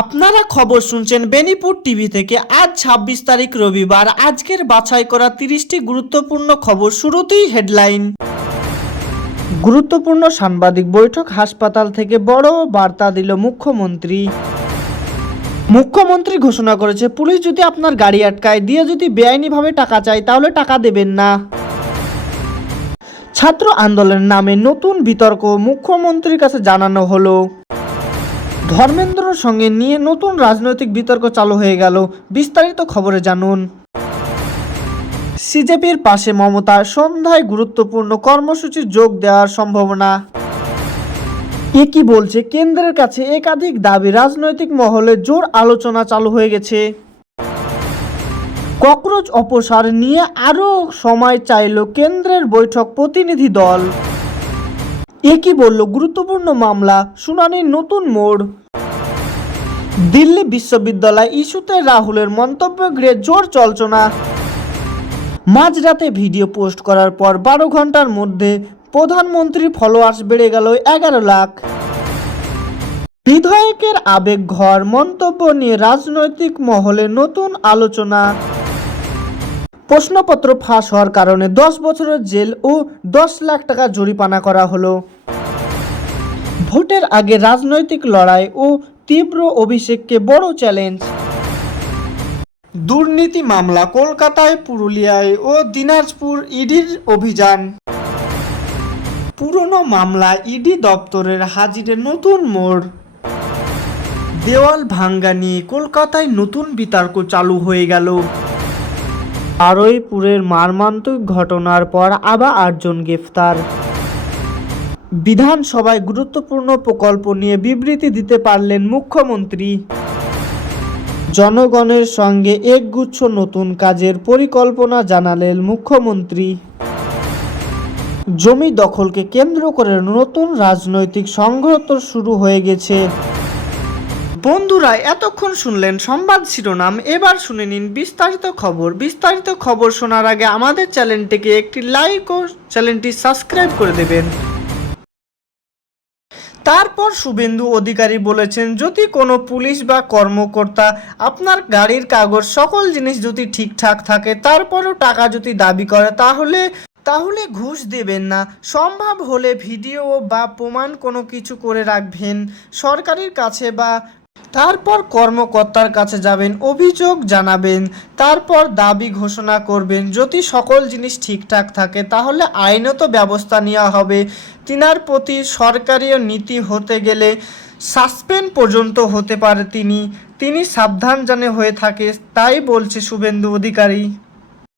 আপনারা খবর শুনছেন বেনিপুর টিভি থেকে। আজ ২৬ তারিখ রবিবার। আজকের বাছাই করা ৩০টি গুরুত্বপূর্ণ খবর। শুরুতেই হেডলাইন। গুরুত্বপূর্ণ সাংবাদিক বৈঠক, হাসপাতাল থেকে বড় বার্তা দিল মুখ্যমন্ত্রী। মুখ্যমন্ত্রী ঘোষণা করেছে, পুলিশ যদি আপনার গাড়ি আটকায় দিয়ে যদি বেআইনিভাবে টাকা চায় তাহলে টাকা দেবেন না। ছাত্র আন্দোলনের নামে নতুন বিতর্ক মুখ্যমন্ত্রীর কাছে জানানো হলো। ধর্মেন্দ্রর সঙ্গে নিয়ে নতুন রাজনৈতিক বিতর্ক চালু হয়ে গেল। বিস্তারিত খবরে জানুন। সিজেপির পাশে মমতা, সন্ধ্যায় গুরুত্বপূর্ণ কর্মসূচি যোগ দেওয়ার সম্ভাবনা। কি বলছে কেন্দ্রের কাছে একাধিক দাবি, রাজনৈতিক মহলে জোর আলোচনা চালু হয়ে গেছে। ককরোচ অপসার নিয়ে আরও সময় চাইল কেন্দ্রের বৈঠক প্রতিনিধি দল। কি বলল গুরুত্বপূর্ণ মামলা, শুনানির নতুন মোড়। দিল্লি বিশ্ববিদ্যালয় ইস্যুতে রাহুলের মন্তব্য ঘিরে জোর চলচনা। মাঝরাতে ভিডিও পোস্ট করার পর 12 ঘন্টার মধ্যে প্রধানমন্ত্রীর ফলোয়ার্স বেড়ে গেল 11 লাখ। বিধায়কের আবেগ ঘর মন্তব্য নিয়ে রাজনৈতিক মহলে নতুন আলোচনা। প্রশ্নপত্র ফাঁস হওয়ার কারণে 10 বছরের জেল ও 10 লাখ টাকা জরিমানা করা হলো। ভোটের আগে রাজনৈতিক লড়াই ও তীব্র অভিষেককে বড় চ্যালেঞ্জ। দুর্নীতি মামলা, কলকাতায়, পুরুলিয়ায় ও দিনাজপুর ইডির অভিযান। পুরনো মামলা, ইডি দপ্তরের হাজিরে নতুন মোড়। দেওয়াল ভাঙ্গা নিয়ে কলকাতায় নতুন বিতর্ক চালু হয়ে গেল। আরইপুরের মর্মান্তিক ঘটনার পর আবার 8 জন গ্রেফতার। বিধানসভায় গুরুত্বপূর্ণ প্রকল্প নিয়ে বিবৃতি দিতে পারলেন মুখ্যমন্ত্রী। জনগণের সঙ্গে একগুচ্ছ নতুন কাজের পরিকল্পনা জানালেন মুখ্যমন্ত্রী। জমি দখলকে কেন্দ্র করে নতুন রাজনৈতিক সংঘর্ষ শুরু হয়ে গেছে। বন্ধুরা, এতক্ষণ শুনলেন সংবাদ শিরোনাম, এবার শুনে নিন বিস্তারিত খবর। বিস্তারিত খবর শোনার আগে আমাদের চ্যানেলটিকে একটি লাইক ও চ্যানেলটি সাবস্ক্রাইব করে দেবেন। তারপর শুভেন্দু অধিকারী বলেছেন, যদি কোনো পুলিশ বা কর্মকর্তা আপনার গাড়ির কাগজ সকল জিনিস যদি ঠিকঠাক থাকে তারপরও টাকা যদি দাবি করে তাহলে ঘুষ দেবেন না। সম্ভব হলে ভিডিও বা প্রমাণ কোনো কিছু করে রাখবেন সরকারের কাছে, বা তারপর কর্মকর্তার কাছে যাবেন, অভিযোগ জানাবেন, তারপর দাবি ঘোষণা করবেন। যদি সকল জিনিস ঠিকঠাক থাকে তাহলে আইনত ব্যবস্থা নেওয়া হবে। তিনার প্রতি সরকারি নীতি হতে গেলে সাসপেন্ড পর্যন্ত হতে পারে। তিনি সাবধান জানে হয়ে থাকে, তাই বলছে শুভেন্দু অধিকারী।